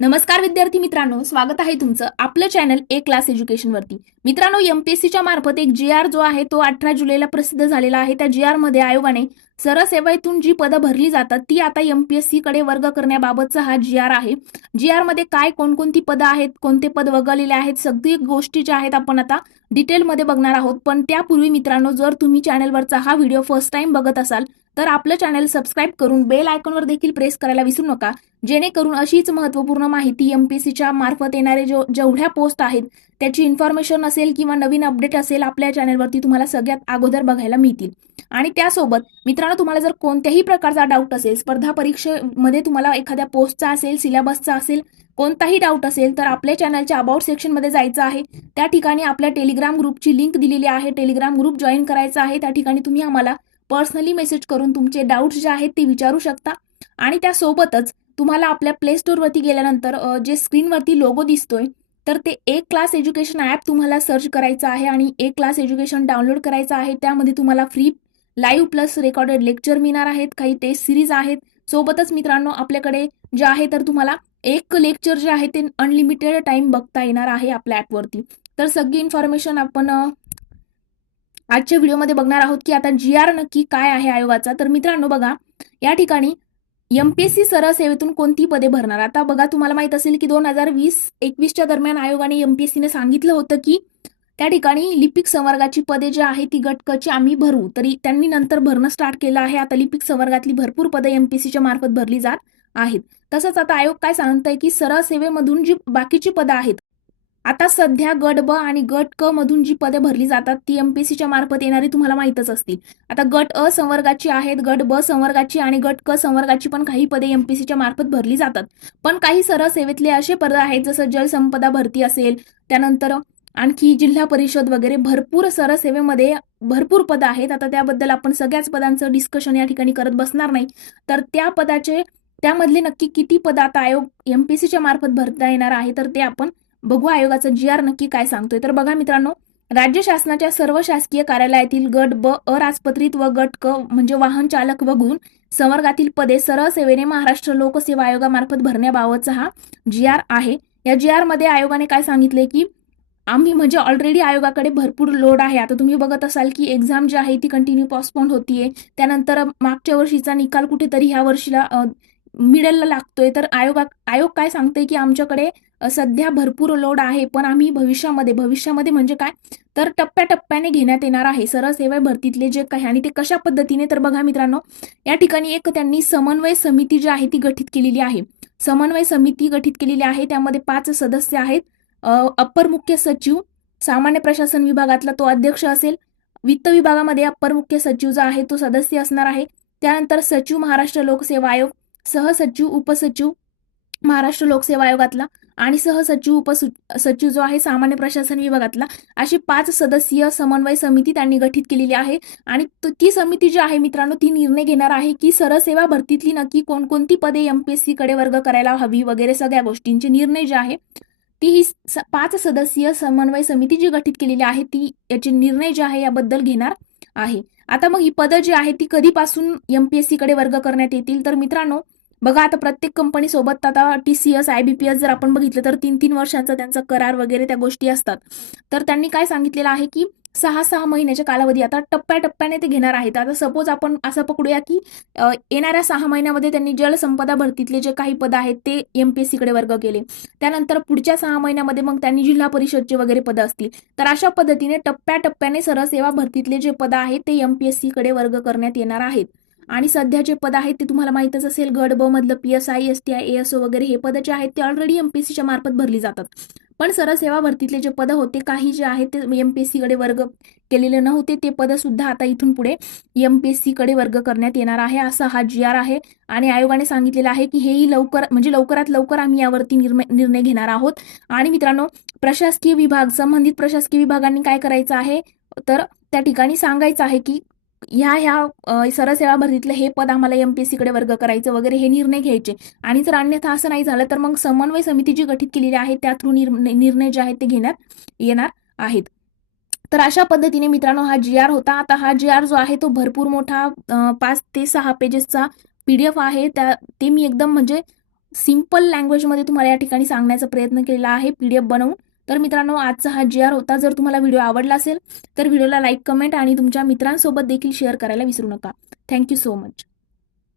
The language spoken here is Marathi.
नमस्कार विद्यार्थी मित्रांनो, स्वागत आहे तुमचं आपलं चॅनल ए क्लास एज्युकेशन वरती. मित्रांनो, एमपीएससीच्या मार्फत एक जी आर जो आहे तो 18 जुलैला प्रसिद्ध झालेला आहे. त्या जी आर मध्ये आयोगाने सरसेवेतून जी पदं भरली जातात ती आता एमपीएससी कडे वर्ग करण्याबाबतचा हा जी आर आहे. जी आर मध्ये काय कोणकोणती पदं आहेत, कोणते पद वगळलेले आहेत, सगळी गोष्टी ज्या आहेत आपण आता डिटेलमध्ये बघणार आहोत. पण त्यापूर्वी मित्रांनो, जर तुम्ही चॅनलवरचा हा व्हिडिओ फर्स्ट टाइम बघत असाल तर आपलं चॅनल सबस्क्राईब करून बेल आयकॉनवर देखील प्रेस करायला विसरू नका, जेणेकरून अशीच महत्त्वपूर्ण माहिती एमपीएससीच्या मार्फत येणारे जेवढ्या पोस्ट आहेत त्याची इन्फॉर्मेशन असेल किंवा नवीन अपडेट असेल आपल्या चॅनलवरती तुम्हाला सगळ्यात अगोदर बघायला मिळतील. आणि त्यासोबत मित्रांनो, तुम्हाला जर कोणत्याही प्रकारचा डाऊट असेल, स्पर्धा परीक्षेमध्ये तुम्हाला एखाद्या पोस्टचा असेल, सिलेबसचा असेल, कोणताही डाऊट असेल तर आपल्या चॅनलच्या अबाउट सेक्शनमध्ये जायचं आहे. त्या ठिकाणी आपल्या टेलिग्राम ग्रुपची लिंक दिलेली आहे. टेलिग्राम ग्रुप जॉईन करायचा आहे. त्या ठिकाणी तुम्ही आम्हाला पर्सनली मेसेज करून तुमचे डाऊट्स जे आहेत ते विचारू शकता. आणि त्यासोबतच तुम्हाला आपल्या प्ले स्टोअरवरती गेल्यानंतर जे स्क्रीनवरती लोगो दिसतोय तर ते ए क्लास एज्युकेशन ॲप तुम्हाला सर्च करायचं आहे आणि ए क्लास एज्युकेशन डाउनलोड करायचं आहे. त्यामध्ये तुम्हाला free live plus recorded lecture मिळणार आहेत, काही टेस्ट सिरीज आहेत. सोबतच मित्रांनो, आपल्याकडे जे आहे तर तुम्हाला एक लेक्चर जे आहे ते अनलिमिटेड टाइम बघता येणार आहे आपल्या ॲपवरती. तर सगळी इन्फॉर्मेशन आपण आजच्या व्हिडिओमध्ये बघणार आहोत की आता जी आर नक्की काय आहे आयोगाचा. तर मित्रांनो बघा, या ठिकाणी एमपीएससी सरळ सेवेतून कोणती पदे भरणार. आता बघा, तुम्हाला माहित असेल की 2020-21च्या दरम्यान आयोगाने एमपीएससीने सांगितलं होतं की त्या ठिकाणी लिपिक संवर्गाची पदे जी आहे ती गट क ची आम्ही भरू. तरी त्यांनी नंतर भरणं स्टार्ट केलं आहे. आता लिपिक संवर्गातली भरपूर पदे एमपीएससीच्या मार्फत भरली जात आहेत. तसंच आता आयोग काय सांगतंय की सरळ सेवेमधून जी बाकीची पदं आहेत, आता सध्या गट ब आणि गट क मधून जी पदे भरली जातात ती एमपीएससीच्या मार्फत येणारी तुम्हाला माहितच असतील. आता गट अ संवर्गाची आहेत, गट ब संवर्गाची आणि गट क संवर्गाची पण काही पदे एमपीएससीच्या मार्फत भरली जातात. पण काही सरळ सेवेतले असे पद आहेत जसं जलसंपदा भरती असेल, त्यानंतर आणखी जिल्हा परिषद वगैरे भरपूर सरळ सेवेमध्ये भरपूर पदं आहेत. आता त्याबद्दल आपण सगळ्याच पदांचं डिस्कशन या ठिकाणी करत बसणार नाही. तर त्यामधले नक्की किती पद आता आयोग एमपीएससीच्या मार्फत भरता येणार आहे तर ते आपण बघू. आयोगाचा जी आर नक्की काय सांगतोय. तर बघा मित्रांनो, राज्य शासनाच्या सर्व शासकीय कार्यालयातील गट ब अराजपत्रित व गट क म्हणजे वाहन चालक व गुण संवर्गातील पदे सरळ सेवेने महाराष्ट्र लोकसेवा आयोगामार्फत भरण्याबाबतचा हा जी आर आहे. या जी आर मध्ये आयोगाने काय सांगितले की आम्ही म्हणजे ऑलरेडी आयोगाकडे भरपूर लोड आहे. आता तुम्ही बघत असाल की एक्झाम जी आहे ती कंटिन्यू पोस्टपोन होतीये. त्यानंतर मागच्या वर्षीचा निकाल कुठेतरी ह्या वर्षीला मिडलला लागतोय. तर आयोग काय सांगतोय की आमच्याकडे सध्या भरपूर लोड आहे, पण आम्ही भविष्यामध्ये म्हणजे काय तर टप्प्याटप्प्याने घेण्यात येणार आहे सरळ सेवा भरतीतले जे काही. आणि ते कशा पद्धतीने तर बघा मित्रांनो, या ठिकाणी एक त्यांनी समन्वय समिती जी आहे ती गठीत केलेली आहे. समन्वय समिती गठीत केलेली आहे. त्यामध्ये 5 सदस्य आहेत. अप्पर मुख्य सचिव सामान्य प्रशासन विभागातला तो अध्यक्ष असेल. वित्त विभागामध्ये अप्पर मुख्य सचिव जो आहे तो सदस्य असणार आहे. त्यानंतर सचिव महाराष्ट्र लोकसेवा आयोग, सहसचिव उपसचिव महाराष्ट्र लोकसेवा आयोगातला आणि सहसचिव उपसचिव जो आहे सामान्य प्रशासन विभागातला, अशी 5 सदस्यीय समन्वय समिती त्यांनी गठीत केलेली आहे. आणि ती समिती जी आहे मित्रांनो, ती निर्णय घेणार आहे की सरळ सेवा भरतीतली नक्की कोणकोणती पदे एमपीएससी कडे वर्ग करायला हवी वगैरे सगळ्या गोष्टींचे निर्णय जे आहे ती ही 5 सदस्यीय समन्वय समिती जी गठीत केलेली आहे ती याचे निर्णय जे आहे याबद्दल घेणार आहे. आता मग ही पदं जी आहे ती कधीपासून एमपीएससी कडे वर्ग करण्यात येतील. तर मित्रांनो बघा, आता प्रत्येक कंपनी सोबत आता टीसीएस आयबीपीएस जर आपण बघितलं तर 3-3 वर्षांचा त्यांचा करार वगैरे त्या गोष्टी असतात. तर त्यांनी काय सांगितलेलं आहे की 6-6 महिन्याच्या कालावधी आता टप्प्याटप्प्याने ते घेणार आहेत. आता सपोज आपण असं पकडूया की येणाऱ्या 6 महिन्यामध्ये त्यांनी जलसंपदा भरतीतले जे काही पद आहेत ते एमपीएससी कडे वर्ग केले. त्यानंतर पुढच्या 6 महिन्यामध्ये मग त्यांनी जिल्हा परिषदचे वगैरे पद असतील. तर अशा पद्धतीने टप्प्याटप्प्याने सरळ सेवा भरतीतले जे पद आहेत ते एमपीएससी कडे वर्ग करण्यात येणार आहेत. आणि सध्या जे पद आहेत ते तुम्हाला माहितच असेल, गट ब मधलं पीएसआय, एसटीआय, एएसओ वगैरे हे पद जे आहेत ते ऑलरेडी एमपीएससीच्या मार्फत भरली जातात. पण सरळ सेवा भरतीतले जे पद होते काही जे आहेत ते एमपीएससी कडे वर्ग केलेले नव्हते, ते पद सुद्धा आता इथून पुढे एमपीएससी कडे वर्ग करण्यात येणार आहे, असा हा जी आर आहे. आणि आयोगाने सांगितलेलं आहे की हेही लवकरात लवकर आम्ही यावरती निर्णय घेणार आहोत. आणि मित्रांनो, प्रशासकीय विभाग, संबंधित प्रशासकीय विभागांनी काय करायचं आहे तर त्या ठिकाणी सांगायचं आहे की ह्या सरळ सेवा भरतीतलं हे पद आम्हाला एमपीएससी कडे वर्ग करायचं वगैरे हे निर्णय घ्यायचे. आणि जर अन्यथा असं नाही झालं तर मग समन्वय समिती जी गठीत केलेली आहे त्या थ्रू निर्णय जे आहेत ते घेण्यात येणार आहेत. तर अशा पद्धतीने मित्रांनो हा जी आर होता. आता हा जी आर जो आहे तो भरपूर मोठा 5 ते 6 पेजेसचा पीडीएफ आहे. ते मी एकदम म्हणजे सिंपल लँग्वेजमध्ये तुम्हाला या ठिकाणी सांगण्याचा प्रयत्न केलेला आहे PDF बनवून. तर मित्रांनो, आजचा हा GR होता. जर तुम्हाला व्हिडिओ आवडला असेल तर व्हिडिओला लाईक, कमेंट आणि तुमच्या मित्रांसोबत देखील शेअर करायला विसरू नका. Thank you so much.